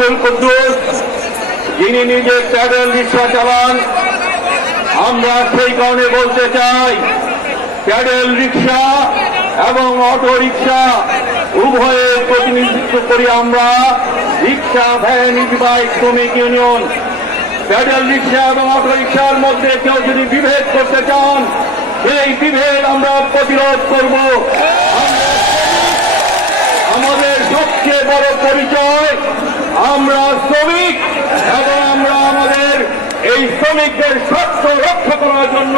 আব্দুল কুদ্দুস, যিনি নিজে প্যাডেল রিক্সা চালান। আমরা সেই কারণে বলতে চাই, প্যাডেল রিক্সা এবং অটো রিক্সা উভয়ের প্রতিনিধিত্ব করি আমরা রিক্সা ভ্যান ইজিবাইক শ্রমিক ইউনিয়ন। প্যাডেল রিক্সা এবং অটো রিক্সার মধ্যে কেউ যদি বিভেদ করতে চান, সেই বিভেদ আমরা প্রতিরোধ করব। আমাদের সবচেয়ে বড় পরিচয় আমরা শ্রমিক, এবং আমরা আমাদের এই শ্রমিকদের স্বার্থ রক্ষা করার জন্য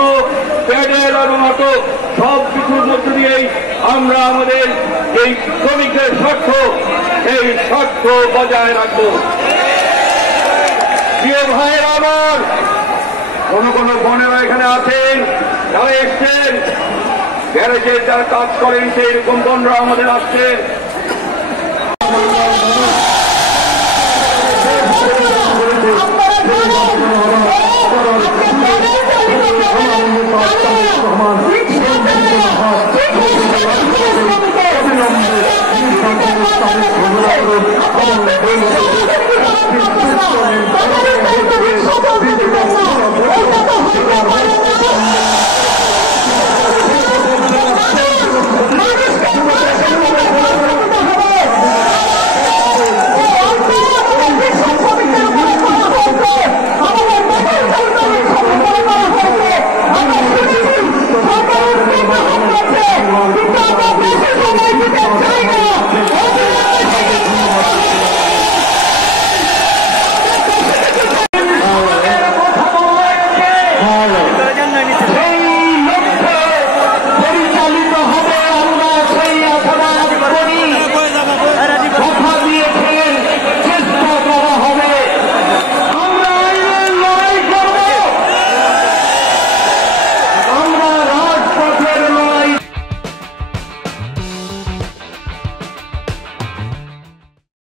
প্যাডেল এবং অটো সব কিছুর মধ্য দিয়েই আমরা আমাদের এই শ্রমিকদের স্বার্থ, এই স্বার্থ বজায় রাখব। প্রিয় ভাইয়েরা আমার, কোন কোন বোনেরা এখানে আছেন, যারা এসছেন গ্যারেজে যারা কাজ করেন, সেই রকম বোনরা আমাদের আসছেন।